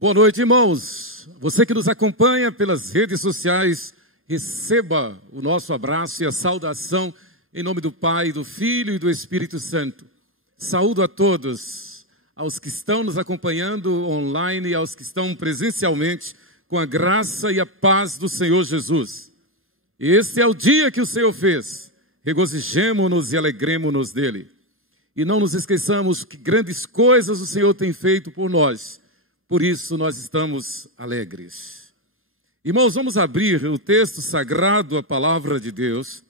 Boa noite, irmãos. Você que nos acompanha pelas redes sociais, receba o nosso abraço e a saudação em nome do Pai, do Filho e do Espírito Santo. Saúdo a todos, aos que estão nos acompanhando online e aos que estão presencialmente, com a graça e a paz do Senhor Jesus. Este é o dia que o Senhor fez. Regozijemo-nos e alegremo-nos dele. E não nos esqueçamos que grandes coisas o Senhor tem feito por nós. Por isso nós estamos alegres. Irmãos, vamos abrir o texto sagrado, a palavra de Deus,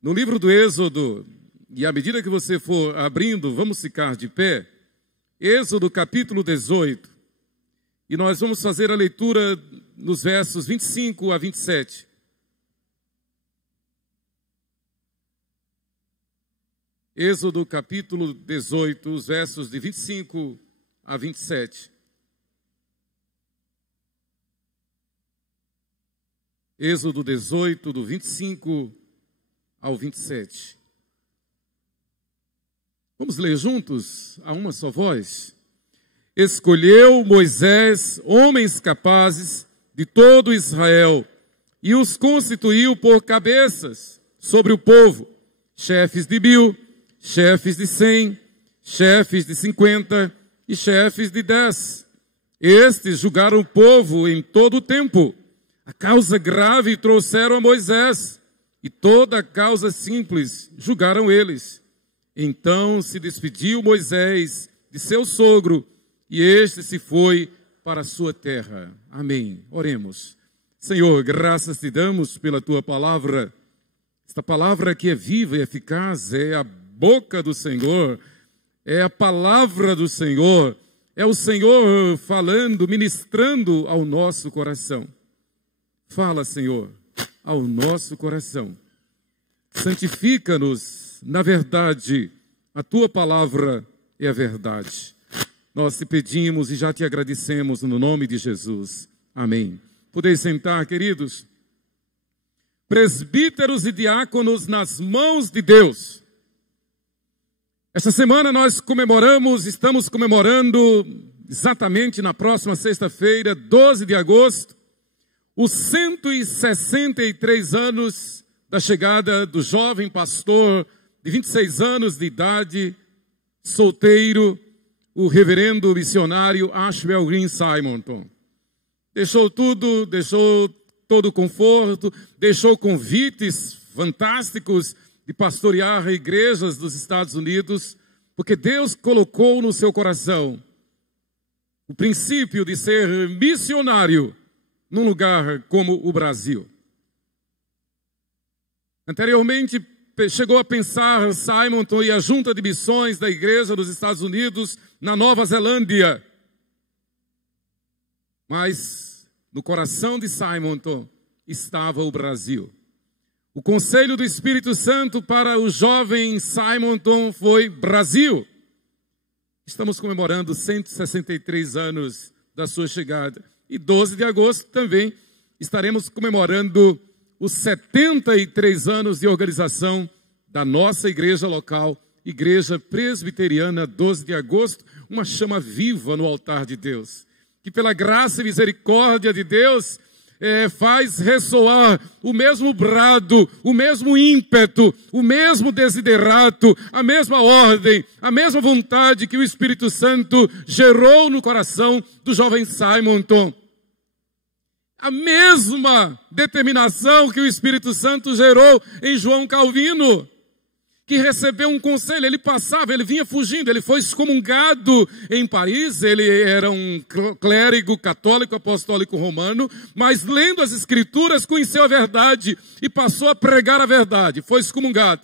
no livro do Êxodo. E à medida que você for abrindo, vamos ficar de pé. Êxodo capítulo 18. E nós vamos fazer a leitura nos versos 25 a 27. Êxodo capítulo 18, os versos de 25 a 27. Êxodo 18, do 25 ao 27. Vamos ler juntos, a uma só voz? Escolheu Moisés homens capazes de todo Israel e os constituiu por cabeças sobre o povo, chefes de 1000, chefes de 100, chefes de 50 e chefes de 10. Estes julgaram o povo em todo o tempo. A causa grave trouxeram a Moisés, e toda a causa simples julgaram eles. Então se despediu Moisés de seu sogro, e este se foi para a sua terra. Amém. Oremos. Senhor, graças te damos pela tua palavra. Esta palavra que é viva e eficaz, é a boca do Senhor, é a palavra do Senhor, é o Senhor falando, ministrando ao nosso coração. Fala, Senhor, ao nosso coração. Santifica-nos na verdade. A tua palavra é a verdade. Nós te pedimos e já te agradecemos no nome de Jesus. Amém. Podeis sentar, queridos. Presbíteros e diáconos nas mãos de Deus. Esta semana nós estamos comemorando exatamente na próxima sexta-feira, 12 de agosto, os 163 anos da chegada do jovem pastor de 26 anos de idade, solteiro, o reverendo missionário Ashbel Green Simonton. Deixou tudo, deixou todo o conforto, deixou convites fantásticos de pastorear igrejas dos Estados Unidos, porque Deus colocou no seu coração o princípio de ser missionário num lugar como o Brasil. Anteriormente, chegou a pensar Simonton e a junta de missões da igreja dos Estados Unidos na Nova Zelândia. Mas no coração de Simonton estava o Brasil. O conselho do Espírito Santo para o jovem Simonton foi Brasil. Estamos comemorando 163 anos da sua chegada. E 12 de agosto também estaremos comemorando os 73 anos de organização da nossa igreja local, Igreja Presbiteriana 12 de agosto, uma chama viva no altar de Deus, que pela graça e misericórdia de Deus faz ressoar o mesmo brado, o mesmo ímpeto, o mesmo desiderato, a mesma ordem, a mesma vontade que o Espírito Santo gerou no coração do jovem Simonton. A mesma determinação que o Espírito Santo gerou em João Calvino, que recebeu um conselho, ele vinha fugindo, ele foi excomungado em Paris, ele era um clérigo católico, apostólico romano, mas lendo as Escrituras conheceu a verdade e passou a pregar a verdade, foi excomungado,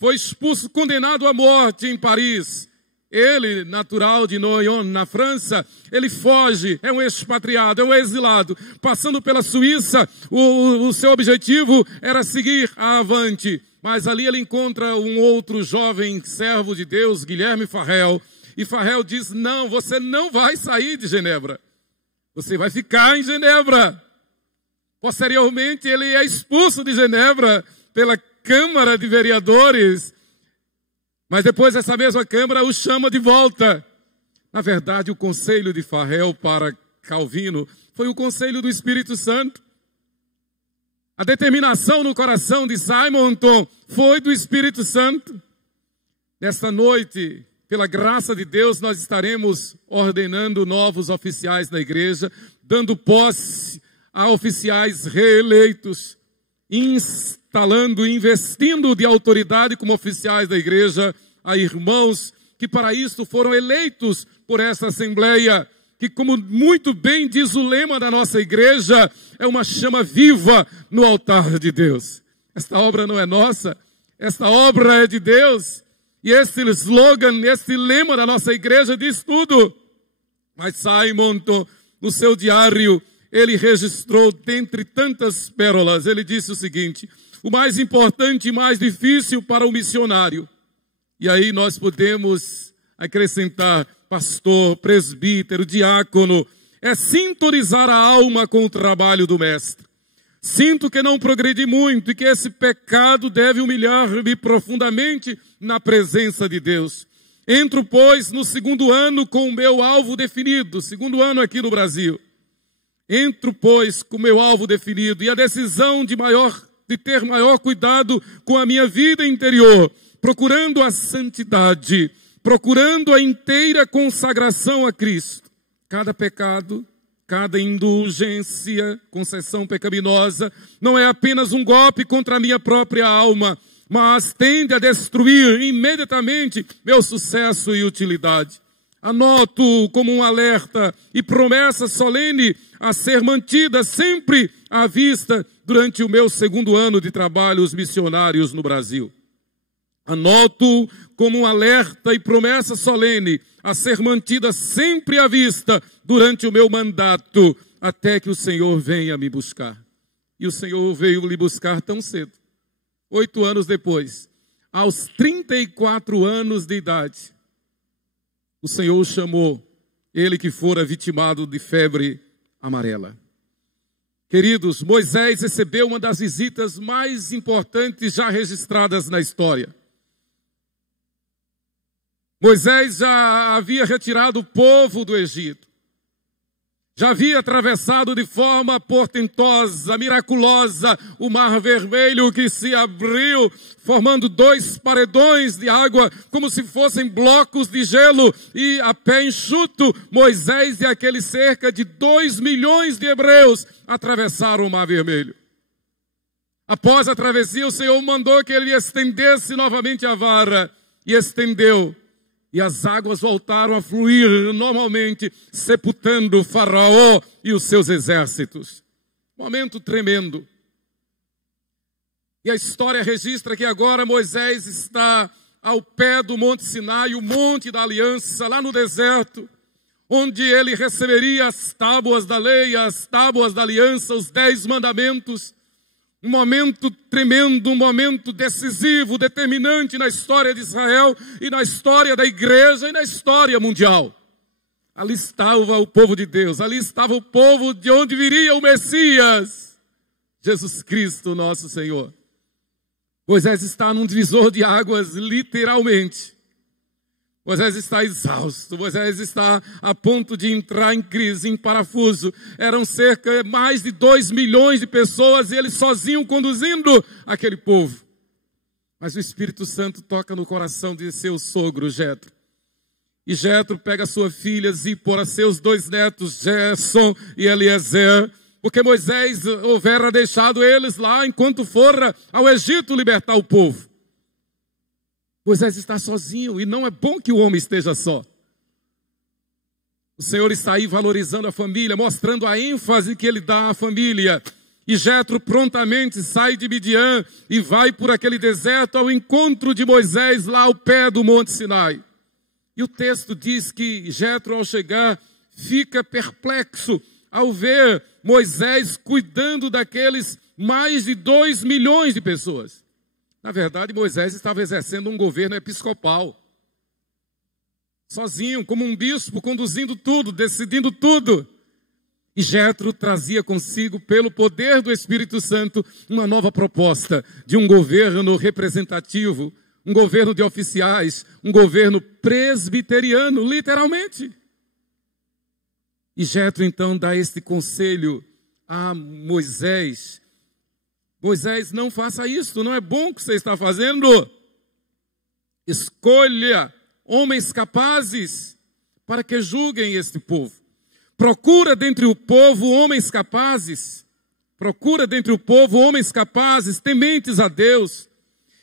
foi expulso, condenado à morte em Paris. Ele, natural de Noyon, na França, ele foge, é um expatriado, é um exilado. Passando pela Suíça, o seu objetivo era seguir avante. Mas ali ele encontra um outro jovem servo de Deus, Guilherme Farrell. E Farrell diz, não, você não vai sair de Genebra. Você vai ficar em Genebra. Posteriormente, ele é expulso de Genebra pela Câmara de Vereadores. Mas depois essa mesma Câmara o chama de volta. Na verdade, o conselho de Farrell para Calvino, foi o conselho do Espírito Santo. A determinação no coração de Simonton foi do Espírito Santo. Nesta noite, pela graça de Deus, nós estaremos ordenando novos oficiais da igreja, dando posse a oficiais reeleitos, instalando, investindo de autoridade como oficiais da igreja a irmãos que para isso foram eleitos por essa Assembleia, que, como muito bem diz o lema da nossa igreja, é uma chama viva no altar de Deus. Esta obra não é nossa, esta obra é de Deus. E esse slogan, esse lema da nossa igreja diz tudo. Mas Simonton, no seu diário, ele registrou, dentre tantas pérolas, ele disse o seguinte: o mais importante e mais difícil para o missionário. E aí nós podemos acrescentar pastor, presbítero, diácono, é sintonizar a alma com o trabalho do mestre. Sinto que não progredi muito e que esse pecado deve humilhar-me profundamente na presença de Deus. Entro, pois, no segundo ano com o meu alvo definido, segundo ano aqui no Brasil. Entro, pois, com o meu alvo definido e a decisão de ter maior cuidado com a minha vida interior, procurando a santidade, procurando a inteira consagração a Cristo. Cada pecado, cada indulgência, concessão pecaminosa, não é apenas um golpe contra a minha própria alma, mas tende a destruir imediatamente meu sucesso e utilidade. Anoto como um alerta e promessa solene a ser mantida sempre à vista durante o meu segundo ano de trabalhos missionários no Brasil. Anoto como um alerta e promessa solene a ser mantida sempre à vista durante o meu mandato, até que o Senhor venha me buscar. E o Senhor veio lhe buscar tão cedo, 8 anos depois, aos 34 anos de idade. O Senhor o chamou, ele que fora vitimado de febre amarela. Queridos, Moisés recebeu uma das visitas mais importantes já registradas na história. Moisés já havia retirado o povo do Egito. Já havia atravessado de forma portentosa, miraculosa, o Mar Vermelho, que se abriu, formando 2 paredões de água, como se fossem blocos de gelo, e a pé enxuto, Moisés e aqueles cerca de 2 milhões de hebreus atravessaram o Mar Vermelho. Após a travessia, o Senhor mandou que ele estendesse novamente a vara, e estendeu. E as águas voltaram a fluir normalmente, sepultando Faraó e os seus exércitos. Momento tremendo. E a história registra que agora Moisés está ao pé do Monte Sinai, o Monte da Aliança, lá no deserto, onde ele receberia as tábuas da lei, as tábuas da aliança, os 10 mandamentos. Um momento tremendo, um momento decisivo, determinante na história de Israel e na história da igreja e na história mundial. Ali estava o povo de Deus, ali estava o povo de onde viria o Messias, Jesus Cristo, nosso Senhor. Moisés está num divisor de águas, literalmente. Moisés está exausto, Moisés está a ponto de entrar em crise, em parafuso. Eram cerca de mais de 2 milhões de pessoas e ele sozinho conduzindo aquele povo. Mas o Espírito Santo toca no coração de seu sogro, Jetro. E Jetro pega sua filha Zípora, seus 2 netos, Gerson e Eliezer, porque Moisés houvera deixado eles lá enquanto fora ao Egito libertar o povo. Moisés está sozinho e não é bom que o homem esteja só. O Senhor está aí valorizando a família, mostrando a ênfase que ele dá à família. E Jetro prontamente sai de Midian e vai por aquele deserto ao encontro de Moisés lá ao pé do Monte Sinai. E o texto diz que Jetro, ao chegar, fica perplexo ao ver Moisés cuidando daqueles mais de 2 milhões de pessoas. Na verdade, Moisés estava exercendo um governo episcopal. Sozinho, como um bispo, conduzindo tudo, decidindo tudo. E Jetro trazia consigo, pelo poder do Espírito Santo, uma nova proposta de um governo representativo, um governo de oficiais, um governo presbiteriano, literalmente. E Jetro então dá este conselho a Moisés: Moisés, não faça isso, não é bom o que você está fazendo. Escolha homens capazes para que julguem este povo. Procura dentre o povo homens capazes. Procura dentre o povo homens capazes, tementes a Deus.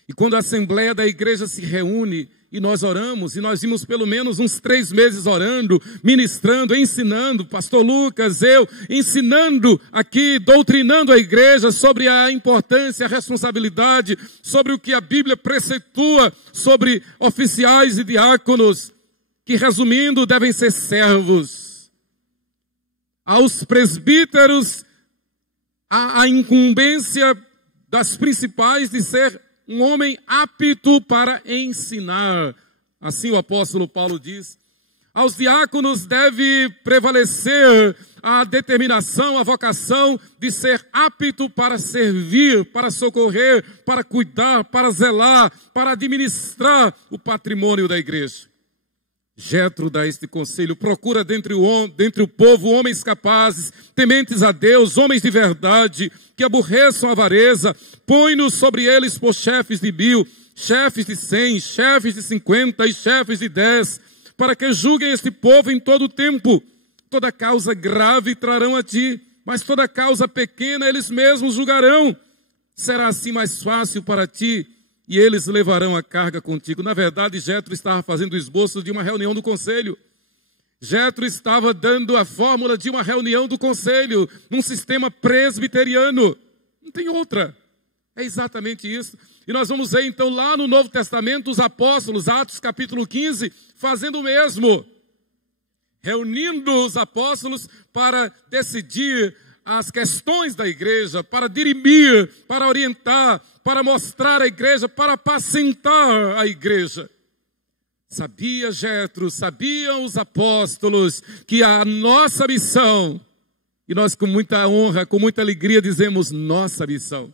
E quando a assembleia da igreja se reúne e nós oramos, e nós vimos pelo menos uns 3 meses orando, ministrando, ensinando, pastor Lucas, eu, ensinando aqui, doutrinando a igreja sobre a importância, a responsabilidade, sobre o que a Bíblia preceitua sobre oficiais e diáconos, que resumindo devem ser servos. Aos presbíteros, a incumbência das principais de ser um homem apto para ensinar. Assim o apóstolo Paulo diz. Aos diáconos deve prevalecer a determinação, a vocação de ser apto para servir, para socorrer, para cuidar, para zelar, para administrar o patrimônio da igreja. Jetro dá este conselho: procura dentre o povo homens capazes, tementes a Deus, homens de verdade, que aborreçam a avareza, põe-nos sobre eles por chefes de 1000, chefes de 100, chefes de 50 e chefes de 10, para que julguem este povo em todo o tempo. Toda causa grave trarão a ti, mas toda causa pequena eles mesmos julgarão. Será assim mais fácil para ti, e eles levarão a carga contigo. Na verdade, Jetro estava fazendo o esboço de uma reunião do conselho. Jetro estava dando a fórmula de uma reunião do conselho, num sistema presbiteriano. Não tem outra. É exatamente isso. E nós vamos ver então lá no Novo Testamento os apóstolos, Atos capítulo 15, fazendo o mesmo. Reunindo os apóstolos para decidir as questões da igreja, para dirimir, para orientar, para mostrar a igreja, para apacentar a igreja. Sabia Jetro, sabiam os apóstolos que a nossa missão, e nós com muita honra, com muita alegria dizemos nossa missão,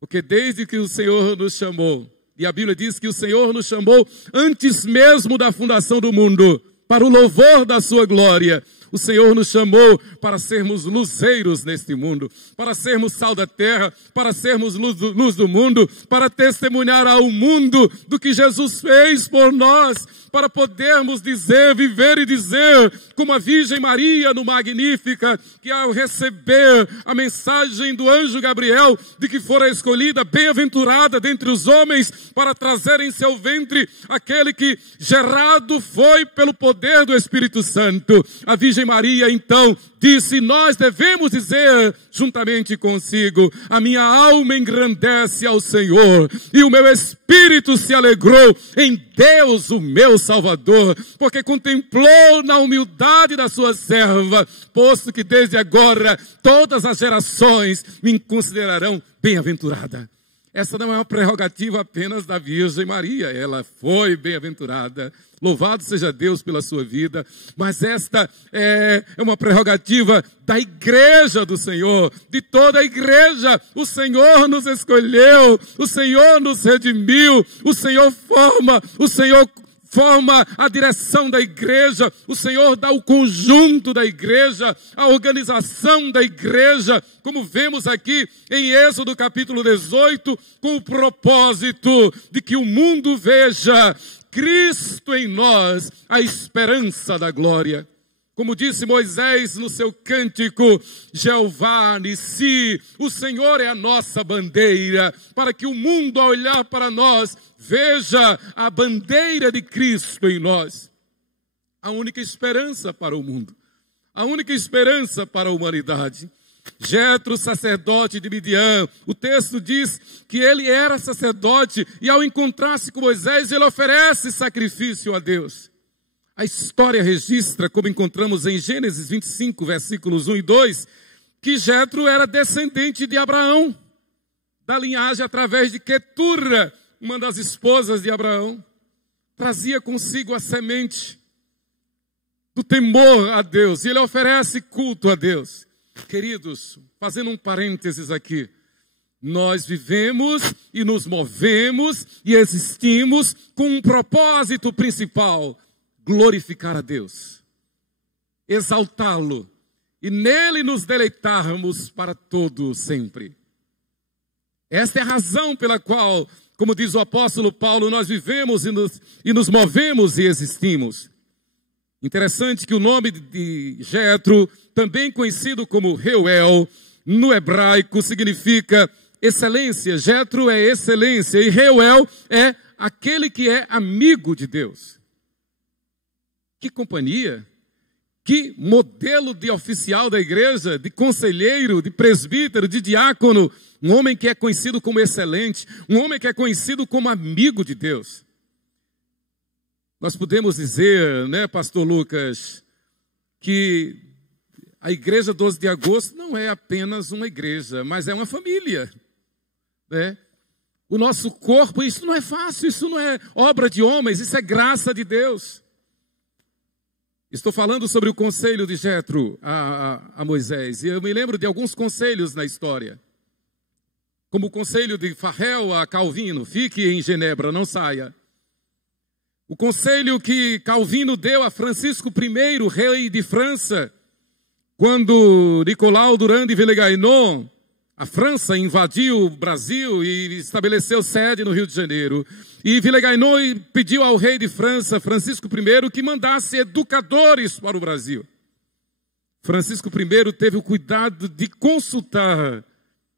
porque desde que o Senhor nos chamou, e a Bíblia diz que o Senhor nos chamou antes mesmo da fundação do mundo, para o louvor da sua glória. O Senhor nos chamou para sermos luzeiros neste mundo, para sermos sal da terra, para sermos luz do mundo, para testemunhar ao mundo do que Jesus fez por nós, para podermos dizer, viver e dizer, como a Virgem Maria no Magnífica, que ao receber a mensagem do anjo Gabriel, de que fora escolhida, bem-aventurada dentre os homens, para trazer em seu ventre aquele que gerado foi pelo poder do Espírito Santo. A Virgem Maria então disse: nós devemos dizer juntamente consigo: a minha alma engrandece ao Senhor, e o meu espírito se alegrou em Deus, o meu Salvador, porque contemplou na humildade da sua serva, posto que desde agora todas as gerações me considerarão bem-aventurada. Essa não é uma prerrogativa apenas da Virgem Maria, ela foi bem-aventurada, louvado seja Deus pela sua vida, mas esta é uma prerrogativa da igreja do Senhor, de toda a igreja. O Senhor nos escolheu, o Senhor nos redimiu, o Senhor forma a direção da igreja, o Senhor dá o conjunto da igreja, a organização da igreja, como vemos aqui em Êxodo capítulo 18, com o propósito de que o mundo veja Cristo em nós, a esperança da glória. Como disse Moisés no seu cântico, Jeová Nissi, o Senhor é a nossa bandeira, para que o mundo ao olhar para nós, veja a bandeira de Cristo em nós. A única esperança para o mundo, a única esperança para a humanidade. Jetro, sacerdote de Midian, o texto diz que ele era sacerdote e ao encontrar-se com Moisés, ele oferece sacrifício a Deus. A história registra, como encontramos em Gênesis 25, versículos 1 e 2, que Jetro era descendente de Abraão, da linhagem através de Quetura, uma das esposas de Abraão. Trazia consigo a semente do temor a Deus, e ele oferece culto a Deus. Queridos, fazendo um parênteses aqui, nós vivemos e nos movemos e existimos com um propósito principal: glorificar a Deus. exaltá-lo e nele nos deleitarmos para todo sempre. Esta é a razão pela qual, como diz o apóstolo Paulo, nós vivemos e nos movemos e existimos. Interessante que o nome de Jetro, também conhecido como Reuel, no hebraico significa excelência. Jetro é excelência e Reuel é aquele que é amigo de Deus. Que companhia, que modelo de oficial da igreja, de conselheiro, de presbítero, de diácono, um homem que é conhecido como excelente, um homem que é conhecido como amigo de Deus. Nós podemos dizer, né, pastor Lucas, que a igreja 12 de agosto não é apenas uma igreja, mas é uma família, né? O nosso corpo, isso não é fácil, isso não é obra de homens, isso é graça de Deus. Estou falando sobre o conselho de Jetro a Moisés, e eu me lembro de alguns conselhos na história. Como o conselho de Farel a Calvino, fique em Genebra, não saia. O conselho que Calvino deu a Francisco I, rei de França, quando Nicolau Durand de Villegagnon, a França invadiu o Brasil e estabeleceu sede no Rio de Janeiro. E Villegagnon pediu ao rei de França, Francisco I, que mandasse educadores para o Brasil. Francisco I teve o cuidado de consultar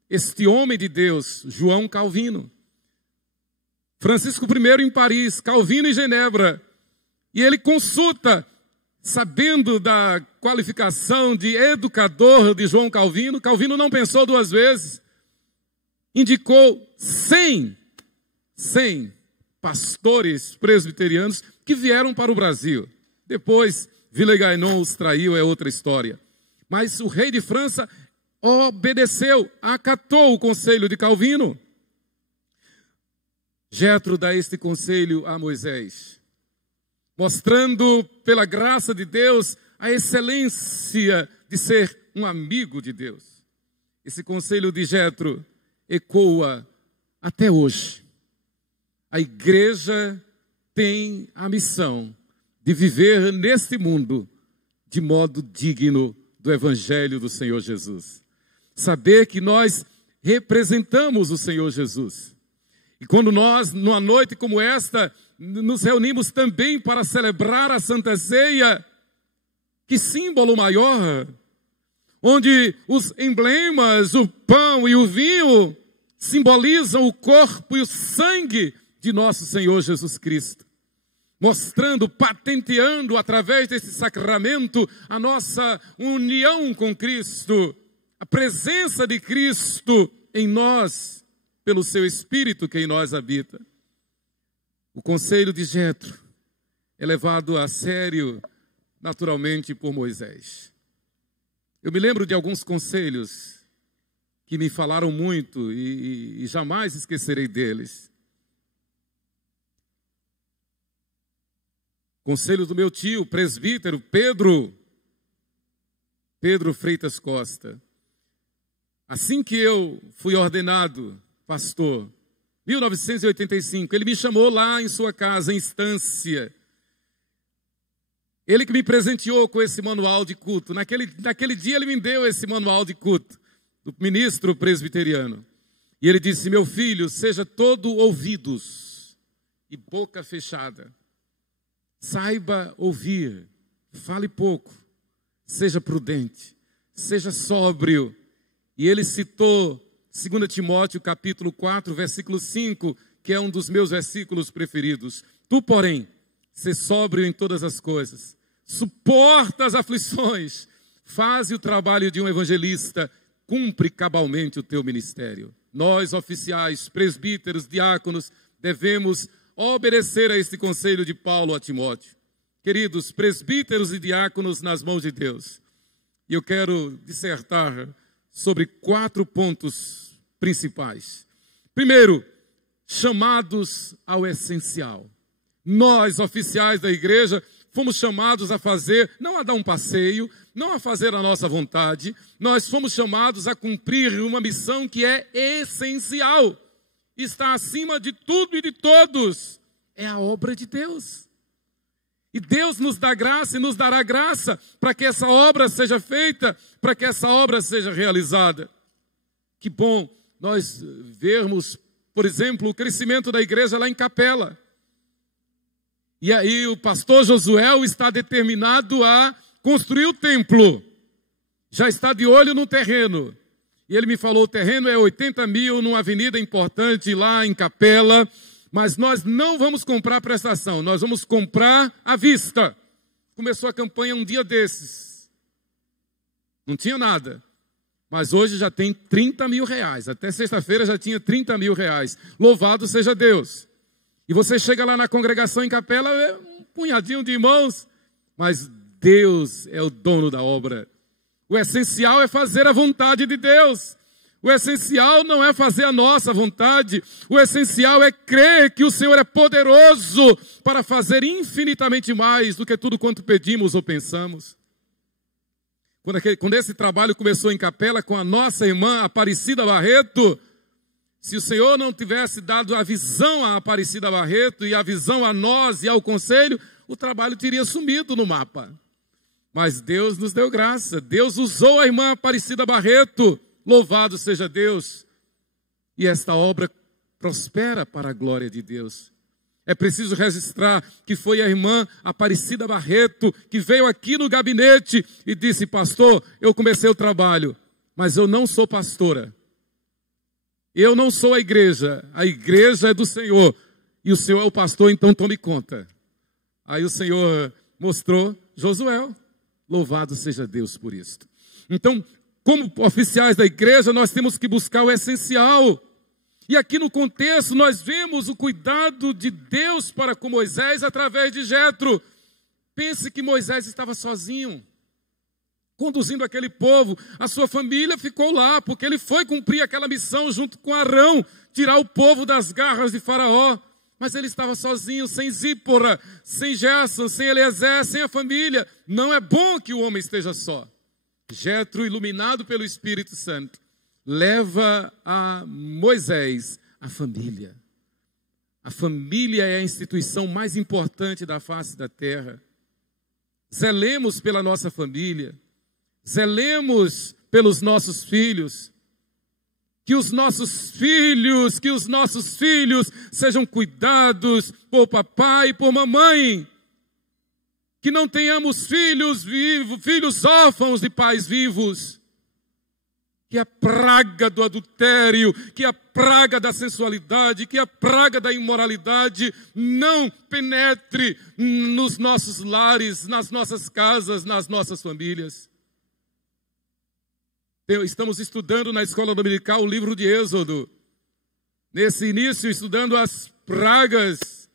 este homem de Deus, João Calvino. Francisco I em Paris, Calvino em Genebra. E ele consulta, sabendo da qualificação de educador de João Calvino. Calvino não pensou duas vezes. Indicou 100 pastores presbiterianos que vieram para o Brasil. Depois, Villegagnon os traiu, é outra história. Mas o rei de França obedeceu, acatou o conselho de Calvino. Jetro dá este conselho a Moisés, mostrando pela graça de Deus a excelência de ser um amigo de Deus. Esse conselho de Jetro ecoa até hoje. A igreja tem a missão de viver neste mundo de modo digno do evangelho do Senhor Jesus. Saber que nós representamos o Senhor Jesus. E quando nós, numa noite como esta, nos reunimos também para celebrar a Santa Ceia, que símbolo maior, onde os emblemas, o pão e o vinho, simbolizam o corpo e o sangue de nosso Senhor Jesus Cristo, mostrando, patenteando através desse sacramento a nossa união com Cristo, a presença de Cristo em nós, pelo seu Espírito que em nós habita. O conselho de Jetro é levado a sério, naturalmente, por Moisés. Eu me lembro de alguns conselhos que me falaram muito e jamais esquecerei deles. Conselho do meu tio, presbítero Pedro Freitas Costa. Assim que eu fui ordenado pastor, 1985, ele me chamou lá em sua casa, em Estância. Ele que me presenteou com esse manual de culto. Naquele dia ele me deu esse manual de culto, do ministro presbiteriano. E ele disse: meu filho, seja todo ouvidos e boca fechada. Saiba ouvir, fale pouco, seja prudente, seja sóbrio. E ele citou 2 Timóteo capítulo 4, versículo 5, que é um dos meus versículos preferidos. Tu, porém, sê sóbrio em todas as coisas, suporta as aflições, faze o trabalho de um evangelista, cumpre cabalmente o teu ministério. Nós, oficiais, presbíteros, diáconos, devemos obedecer a este conselho de Paulo a Timóteo. Queridos, presbíteros e diáconos nas mãos de Deus. E eu quero dissertar sobre 4 pontos principais. Primeiro, chamados ao essencial. Nós, oficiais da igreja, fomos chamados a fazer, não a dar um passeio, não a fazer a nossa vontade, nós fomos chamados a cumprir uma missão que é essencial, está acima de tudo e de todos, é a obra de Deus. E Deus nos dá graça e nos dará graça para que essa obra seja feita, para que essa obra seja realizada. Que bom nós vermos, por exemplo, o crescimento da igreja lá em Capela. E aí o pastor Josué está determinado a construir o templo. Já está de olho no terreno. E ele me falou, o terreno é 80 mil numa avenida importante lá em Capela. Mas nós não vamos comprar prestação, nós vamos comprar à vista. Começou a campanha um dia desses. Não tinha nada. Mas hoje já tem 30 mil reais. Até sexta-feira já tinha 30 mil reais. Louvado seja Deus. E você chega lá na congregação em Capela, é um punhadinho de irmãos. Mas Deus é o dono da obra. O essencial é fazer a vontade de Deus. O essencial não é fazer a nossa vontade. O essencial é crer que o Senhor é poderoso para fazer infinitamente mais do que tudo quanto pedimos ou pensamos. Quando esse trabalho começou em Capela com a nossa irmã Aparecida Barreto, se o Senhor não tivesse dado a visão a Aparecida Barreto e a visão a nós e ao conselho, o trabalho teria sumido no mapa. Mas Deus nos deu graça. Deus usou a irmã Aparecida Barreto. Louvado seja Deus. E esta obra prospera para a glória de Deus. É preciso registrar que foi a irmã Aparecida Barreto que veio aqui no gabinete e disse, pastor, eu comecei o trabalho, mas eu não sou pastora. Eu não sou a igreja é do Senhor. E o Senhor é o pastor, então tome conta. Aí o Senhor mostrou Josué. Louvado seja Deus por isto. Então, como oficiais da igreja, nós temos que buscar o essencial. E aqui no contexto, nós vemos o cuidado de Deus para com Moisés através de Jetro. Pense que Moisés estava sozinho, conduzindo aquele povo. A sua família ficou lá, porque ele foi cumprir aquela missão junto com Arão, tirar o povo das garras de Faraó. Mas ele estava sozinho, sem Zípora, sem Gerson, sem Eliezer, sem a família. Não é bom que o homem esteja só. Jetro, iluminado pelo Espírito Santo, leva a Moisés a família. A família é a instituição mais importante da face da terra. Zelemos pela nossa família. Zelemos pelos nossos filhos. Que os nossos filhos sejam cuidados por papai e por mamãe. Que não tenhamos filhos vivos, filhos órfãos de pais vivos. Que a praga do adultério, que a praga da sensualidade, que a praga da imoralidade não penetre nos nossos lares, nas nossas casas, nas nossas famílias. Estamos estudando na escola dominical o livro de Êxodo. Nesse início, estudando as pragas.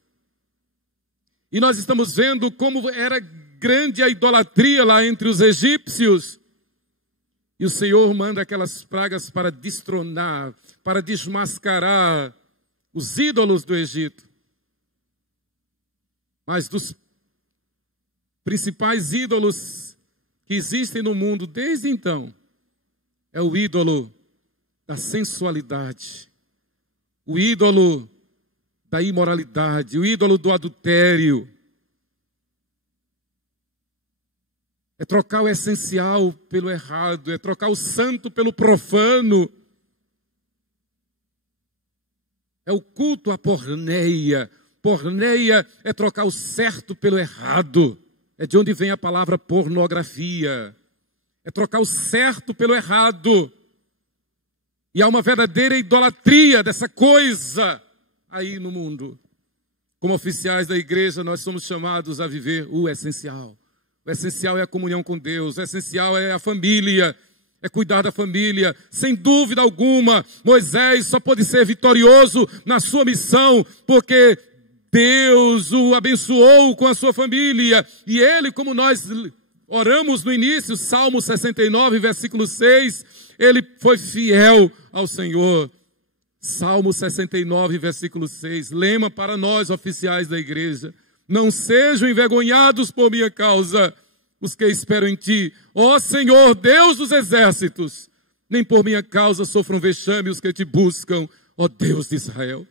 E nós estamos vendo como era grande a idolatria lá entre os egípcios. E o Senhor manda aquelas pragas para destronar, para desmascarar os ídolos do Egito. Mas dos principais ídolos que existem no mundo desde então, é o ídolo da sensualidade, o ídolo da imoralidade, o ídolo do adultério. É trocar o essencial pelo errado, é trocar o santo pelo profano. É o culto à porneia. Porneia é trocar o certo pelo errado. É de onde vem a palavra pornografia. É trocar o certo pelo errado. E há uma verdadeira idolatria dessa coisa aí no mundo. Como oficiais da igreja, nós somos chamados a viver o essencial. O essencial é a comunhão com Deus. O essencial é a família. É cuidar da família. Sem dúvida alguma, Moisés só pôde ser vitorioso na sua missão, porque Deus o abençoou com a sua família. E ele, como nós oramos no início, Salmo 69, versículo 6, ele foi fiel ao Senhor. Salmo 69, versículo 6, lema para nós, oficiais da igreja: não sejam envergonhados por minha causa os que esperam em ti, ó Senhor, Deus dos exércitos, nem por minha causa sofram vexame os que te buscam, ó Deus de Israel.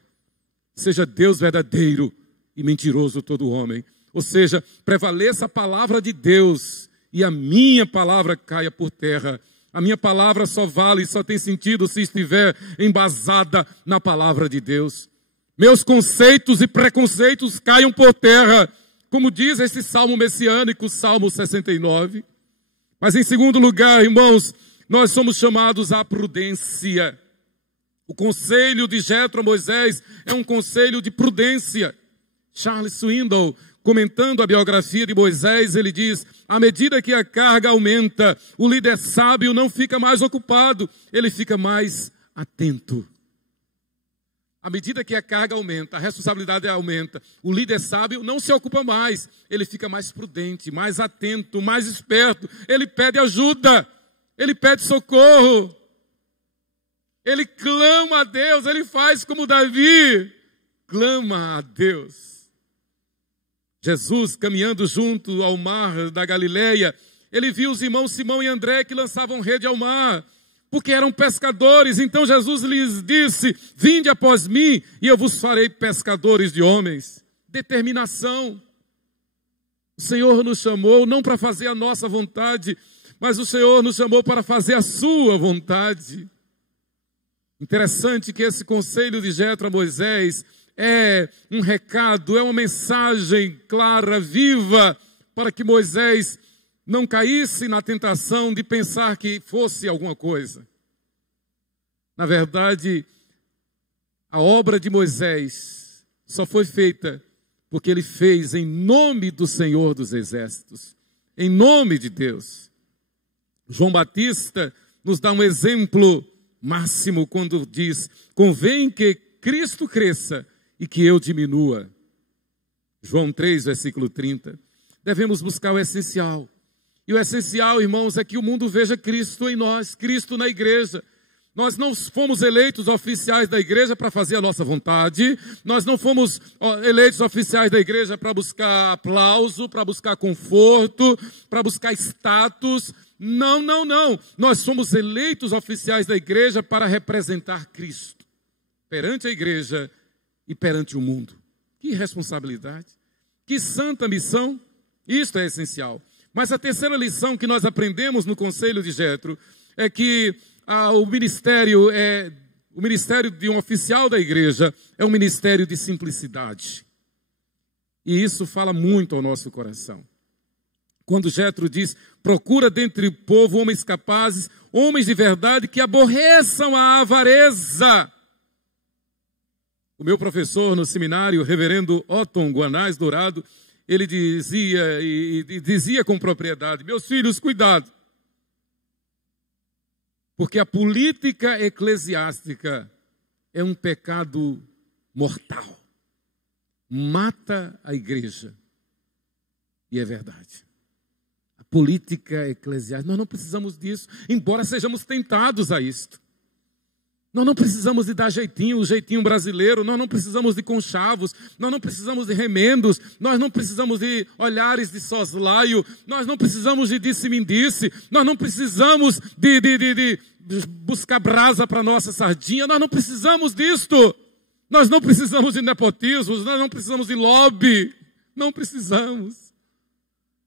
Seja Deus verdadeiro e mentiroso todo homem. Ou seja, prevaleça a palavra de Deus e a minha palavra caia por terra. A minha palavra só vale, só tem sentido se estiver embasada na palavra de Deus. Meus conceitos e preconceitos caiam por terra, como diz esse salmo messiânico, Salmo 69. Mas em segundo lugar, irmãos, nós somos chamados à prudência. O conselho de Jetro a Moisés é um conselho de prudência. Charles Swindoll, comentando a biografia de Moisés, ele diz: à medida que a carga aumenta, o líder sábio não fica mais ocupado, ele fica mais atento. À medida que a carga aumenta, a responsabilidade aumenta, o líder sábio não se ocupa mais, ele fica mais prudente, mais atento, mais esperto, ele pede ajuda, ele pede socorro, ele clama a Deus, ele faz como Davi, clama a Deus. Jesus, caminhando junto ao mar da Galileia, ele viu os irmãos Simão e André que lançavam rede ao mar, porque eram pescadores. Então Jesus lhes disse: vinde após mim e eu vos farei pescadores de homens. Determinação. O Senhor nos chamou não para fazer a nossa vontade, mas o Senhor nos chamou para fazer a sua vontade. Interessante que esse conselho de Jetro a Moisés é um recado, é uma mensagem clara, viva, para que Moisés não caísse na tentação de pensar que fosse alguma coisa. Na verdade, a obra de Moisés só foi feita porque ele fez em nome do Senhor dos Exércitos, em nome de Deus. João Batista nos dá um exemplo máximo quando diz: convém que Cristo cresça e que eu diminua. João 3, versículo 30. Devemos buscar o essencial. E o essencial, irmãos, é que o mundo veja Cristo em nós, Cristo na igreja. Nós não fomos eleitos oficiais da igreja para fazer a nossa vontade. Nós não fomos eleitos oficiais da igreja para buscar aplauso, para buscar conforto, para buscar status. Não, não, não. Nós somos eleitos oficiais da igreja para representar Cristo perante a igreja e perante o mundo. Que responsabilidade, que santa missão. Isto é essencial. Mas a terceira lição que nós aprendemos no conselho de Jetro é que o ministério de um oficial da igreja é um ministério de simplicidade. E isso fala muito ao nosso coração. Quando Jetro diz: procura dentre o povo homens capazes, homens de verdade que aborreçam a avareza. O meu professor no seminário, reverendo Otton Guanais Dourado, ele dizia com propriedade: meus filhos, cuidado, porque a política eclesiástica é um pecado mortal, mata a igreja. E é verdade. A política eclesiástica, nós não precisamos disso, embora sejamos tentados a isto. Nós não precisamos de dar jeitinho, o jeitinho brasileiro, nós não precisamos de conchavos, nós não precisamos de remendos, nós não precisamos de olhares de soslaio, nós não precisamos de disse-me-disse, nós não precisamos de buscar brasa para nossa sardinha, nós não precisamos disto, nós não precisamos de nepotismos, nós não precisamos de lobby, não precisamos.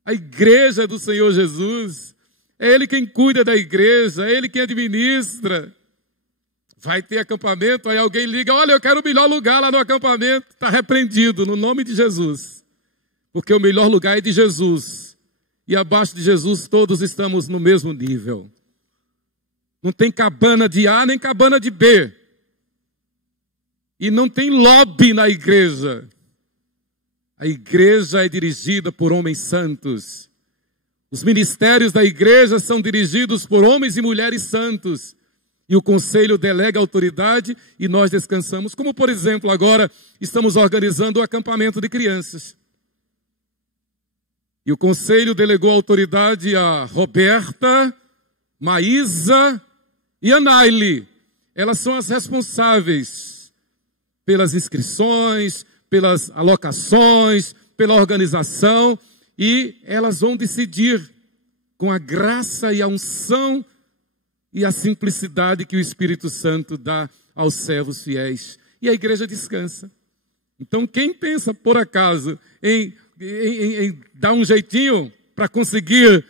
A igreja do Senhor Jesus, é Ele quem cuida da igreja, é Ele quem administra. Vai ter acampamento, aí alguém liga: olha, eu quero o melhor lugar lá no acampamento. Está repreendido, no nome de Jesus. Porque o melhor lugar é de Jesus. E abaixo de Jesus todos estamos no mesmo nível. Não tem cabana de A nem cabana de B. E não tem lobby na igreja. A igreja é dirigida por homens santos. Os ministérios da igreja são dirigidos por homens e mulheres santos. E o conselho delega autoridade e nós descansamos. Como, por exemplo, agora estamos organizando o acampamento de crianças. E o conselho delegou autoridade a Roberta, Maísa e a Naile. Elas são as responsáveis pelas inscrições, pelas alocações, pela organização. E elas vão decidir com a graça e a unção e a simplicidade que o Espírito Santo dá aos servos fiéis. E a igreja descansa. Então, quem pensa, por acaso, em em dar um jeitinho para conseguir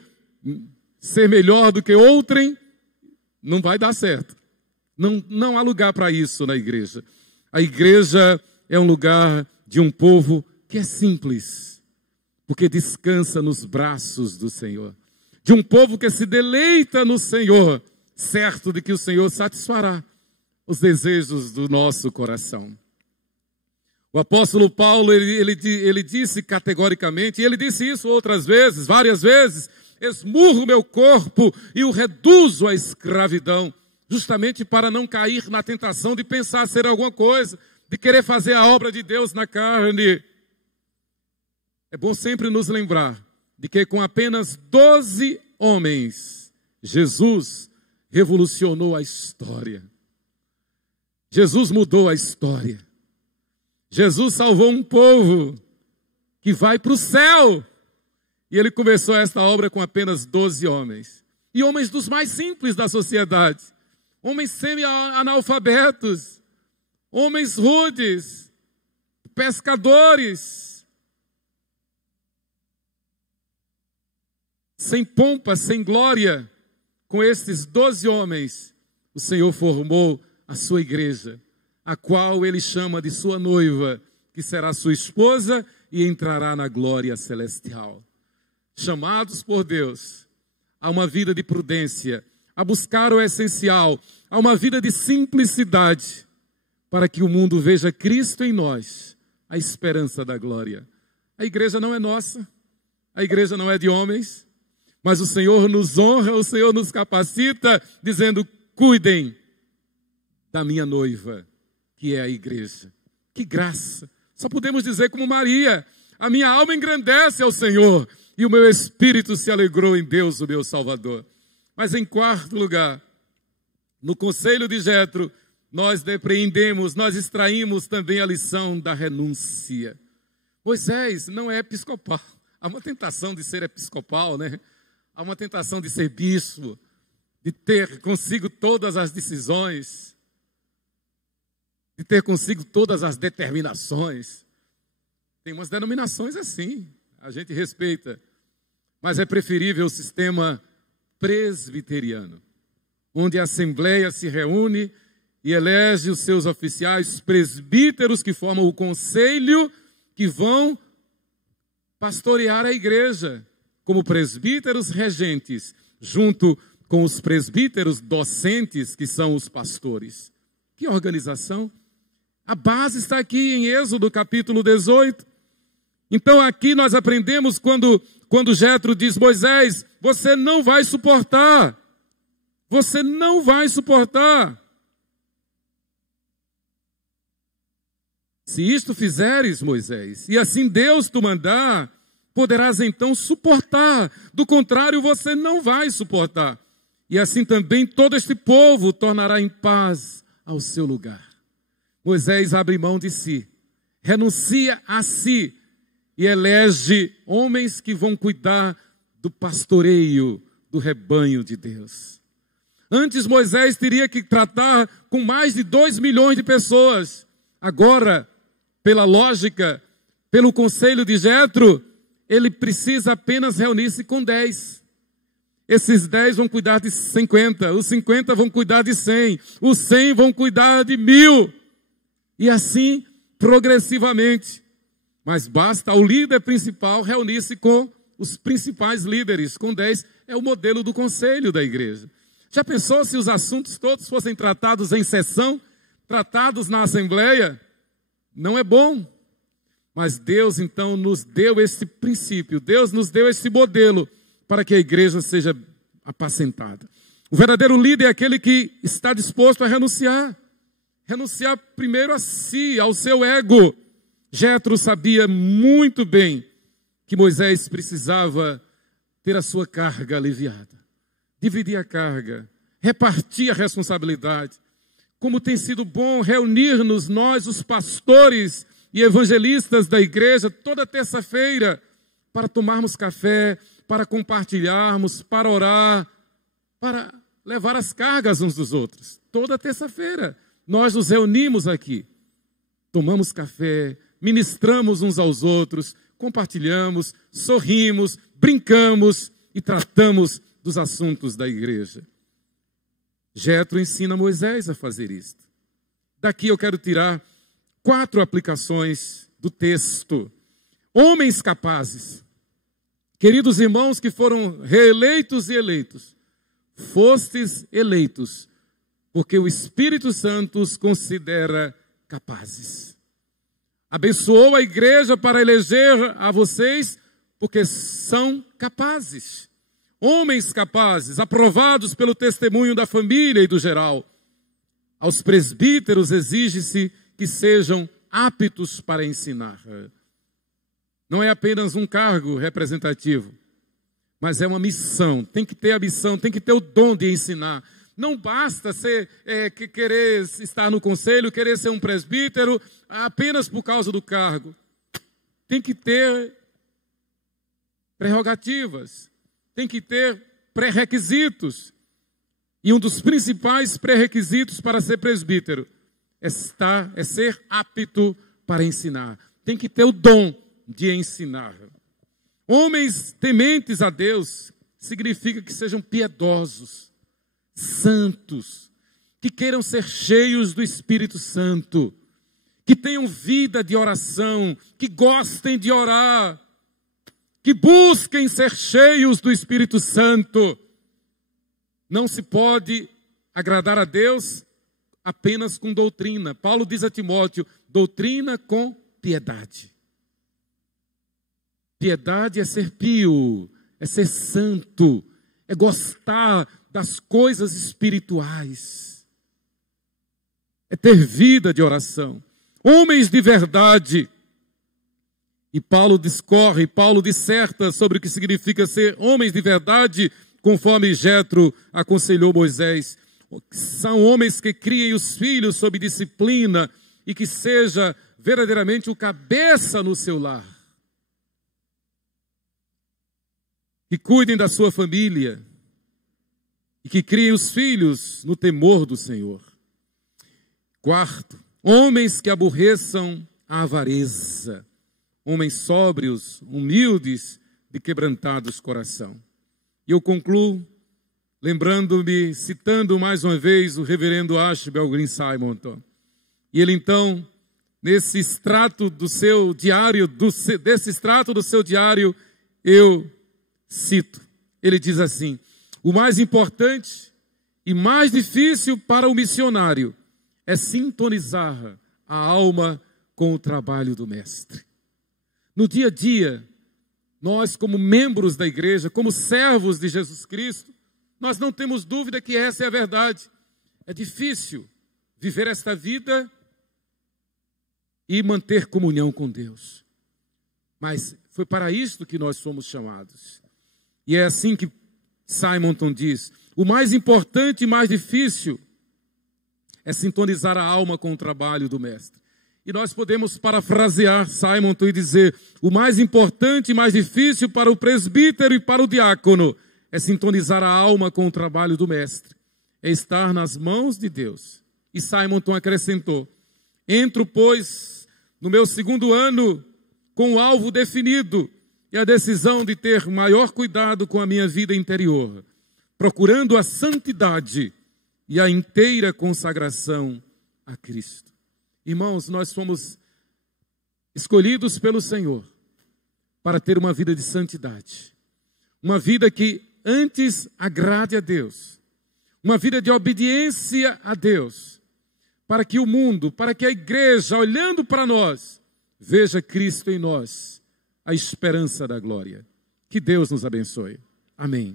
ser melhor do que outrem, não vai dar certo. Não há lugar para isso na igreja. A igreja é um lugar de um povo que é simples, porque descansa nos braços do Senhor. De um povo que se deleita no Senhor, certo de que o Senhor satisfará os desejos do nosso coração. O apóstolo Paulo, ele disse categoricamente, e ele disse isso outras vezes, várias vezes: esmurro meu corpo e o reduzo à escravidão, justamente para não cair na tentação de pensar ser alguma coisa, de querer fazer a obra de Deus na carne. É bom sempre nos lembrar de que com apenas 12 homens, Jesus revolucionou a história. Jesus mudou a história. Jesus salvou um povo que vai para o céu. E ele começou esta obra com apenas 12 homens. E homens dos mais simples da sociedade. Homens semi-analfabetos. Homens rudes. Pescadores. Sem pompa, sem glória. Com estes 12 homens, o Senhor formou a sua igreja, a qual ele chama de sua noiva, que será sua esposa e entrará na glória celestial. Chamados por Deus a uma vida de prudência, a buscar o essencial, a uma vida de simplicidade, para que o mundo veja Cristo em nós, a esperança da glória. A igreja não é nossa, a igreja não é de homens, mas o Senhor nos honra, o Senhor nos capacita, dizendo: cuidem da minha noiva, que é a igreja. Que graça! Só podemos dizer como Maria: a minha alma engrandece ao Senhor, e o meu espírito se alegrou em Deus, o meu Salvador. Mas em quarto lugar, no conselho de Jetro, nós depreendemos, nós extraímos também a lição da renúncia. Moisés não é episcopal. Há uma tentação de ser episcopal, né? Há uma tentação de ser bispo, de ter consigo todas as decisões, de ter consigo todas as determinações. Tem umas denominações assim, a gente respeita, mas é preferível o sistema presbiteriano, onde a Assembleia se reúne e elege os seus oficiais, presbíteros que formam o conselho, que vão pastorear a igreja, como presbíteros regentes, junto com os presbíteros docentes, que são os pastores. Que organização! A base está aqui em Êxodo capítulo 18. Então aqui nós aprendemos quando Jetro diz: Moisés, você não vai suportar. Você não vai suportar. Se isto fizeres, Moisés, e assim Deus te mandar, poderás então suportar. Do contrário, você não vai suportar. E assim também todo este povo tornará em paz ao seu lugar. Moisés abre mão de si, renuncia a si e elege homens que vão cuidar do pastoreio do rebanho de Deus. Antes Moisés teria que tratar com mais de 2 milhões de pessoas. Agora, pela lógica, pelo conselho de Jetro, ele precisa apenas reunir-se com 10. Esses 10 vão cuidar de 50, os 50 vão cuidar de 100, os 100 vão cuidar de 1000. E assim, progressivamente. Mas basta o líder principal reunir-se com os principais líderes, com 10. É o modelo do conselho da igreja. Já pensou se os assuntos todos fossem tratados em sessão, tratados na assembleia? Não é bom. Mas Deus então nos deu esse princípio, Deus nos deu esse modelo para que a igreja seja apacentada. O verdadeiro líder é aquele que está disposto a renunciar. Renunciar primeiro a si, ao seu ego. Jetro sabia muito bem que Moisés precisava ter a sua carga aliviada. Dividir a carga, repartir a responsabilidade. Como tem sido bom reunir-nos nós, os pastores e evangelistas da igreja, toda terça-feira, para tomarmos café, para compartilharmos, para orar, para levar as cargas uns dos outros. Toda terça-feira nós nos reunimos aqui, tomamos café, ministramos uns aos outros, compartilhamos, sorrimos, brincamos e tratamos dos assuntos da igreja. Jetro ensina Moisés a fazer isto. Daqui eu quero tirar 4 aplicações do texto. Homens capazes. Queridos irmãos que foram reeleitos e eleitos, fostes eleitos, porque o Espírito Santo os considera capazes. Abençoou a igreja para eleger a vocês, porque são capazes. Homens capazes, aprovados pelo testemunho da família e do geral. Aos presbíteros exige-se que sejam aptos para ensinar. Não é apenas um cargo representativo, mas é uma missão. Tem que ter a missão, tem que ter o dom de ensinar. Não basta querer estar no conselho, querer ser um presbítero apenas por causa do cargo. Tem que ter prerrogativas, tem que ter pré-requisitos. E um dos principais pré-requisitos para ser presbítero é ser apto para ensinar. Tem que ter o dom de ensinar. Homens tementes a Deus significa que sejam piedosos, santos, que queiram ser cheios do Espírito Santo, que tenham vida de oração, que gostem de orar, que busquem ser cheios do Espírito Santo. Não se pode agradar a Deus apenas com doutrina. Paulo diz a Timóteo, doutrina com piedade. Piedade é ser pio, é ser santo, é gostar das coisas espirituais, é ter vida de oração. Homens de verdade. E Paulo discorre, Paulo disserta sobre o que significa ser homens de verdade, conforme Jetro aconselhou Moisés. São homens que criem os filhos sob disciplina e que seja verdadeiramente o cabeça no seu lar. Que cuidem da sua família e que criem os filhos no temor do Senhor. 4, homens que aborreçam a avareza, homens sóbrios, humildes, de quebrantados coração. E eu concluo lembrando-me, citando mais uma vez o reverendo Ashbel Green Simonton. E ele então, nesse extrato do seu diário, desse extrato do seu diário, eu cito. Ele diz assim: o mais importante e mais difícil para o missionário é sintonizar a alma com o trabalho do mestre. No dia a dia, nós como membros da igreja, como servos de Jesus Cristo, nós não temos dúvida que essa é a verdade. É difícil viver esta vida e manter comunhão com Deus. Mas foi para isto que nós somos chamados. E é assim que Simonton diz: o mais importante e mais difícil é sintonizar a alma com o trabalho do mestre. E nós podemos parafrasear Simonton e dizer: o mais importante e mais difícil para o presbítero e para o diácono é sintonizar a alma com o trabalho do mestre, é estar nas mãos de Deus. E Simonton acrescentou: entro, pois, no meu 2º ano com o alvo definido e a decisão de ter maior cuidado com a minha vida interior, procurando a santidade e a inteira consagração a Cristo. Irmãos, nós fomos escolhidos pelo Senhor para ter uma vida de santidade, uma vida que antes agrade a Deus, uma vida de obediência a Deus, para que o mundo, para que a igreja, olhando para nós, veja Cristo em nós, a esperança da glória. Que Deus nos abençoe. Amém.